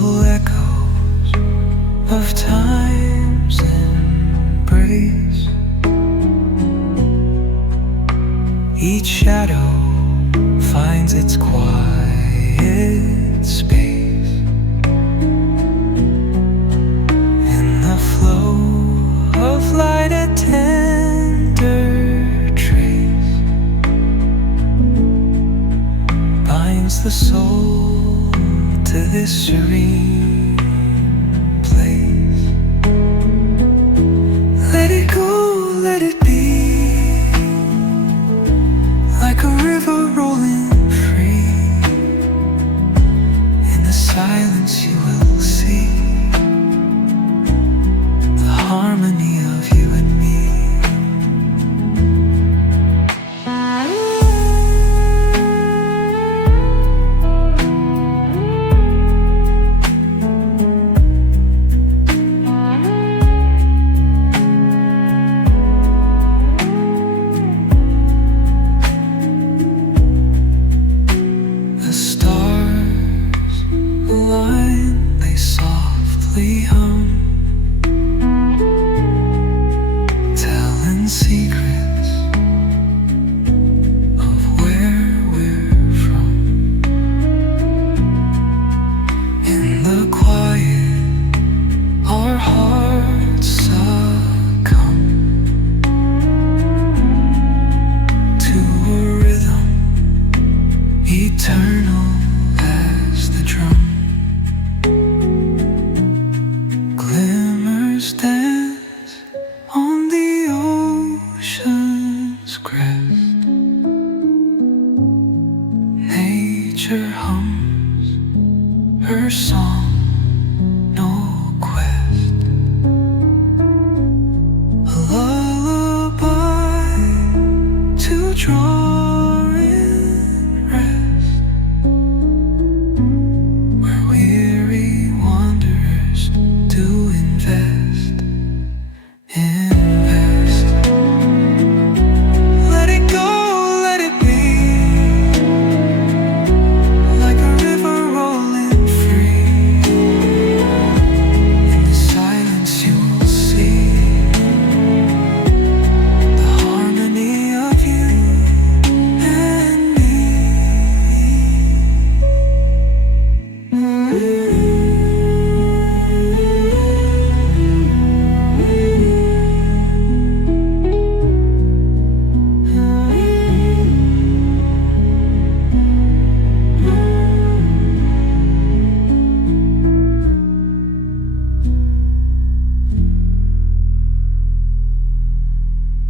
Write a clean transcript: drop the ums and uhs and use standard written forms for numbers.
Subtle echoes of time's embrace. Each shadow finds its quiet space in the flow of light, a tender trace binds the soul to this serene place. Let it go, let it be, like a river rolling free. In the silence you will see